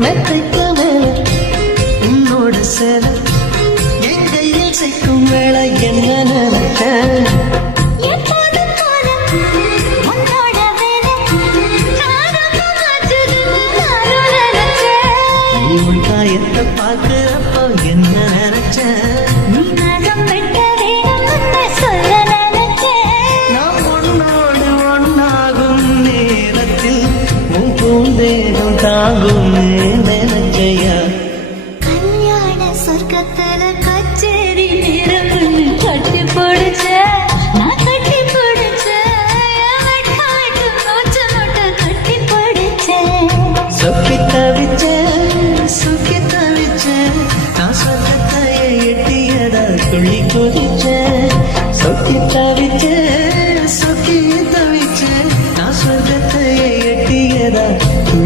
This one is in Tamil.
மெத்தைக்கு மேல உன்னோட சேல என் கையில் சேர்க்கும் வேலை என்ன நினைச்ச உன் காயத்தை பார்க்கிறப்போ என்ன நினைச்ச நான் உன்னோடு ஒன்னாகும் நேரத்தில் உன் பூந்தேகம் தாங்கும் நினைச்சையா கல்யாண சொர்க்கத்துல கச்சேரி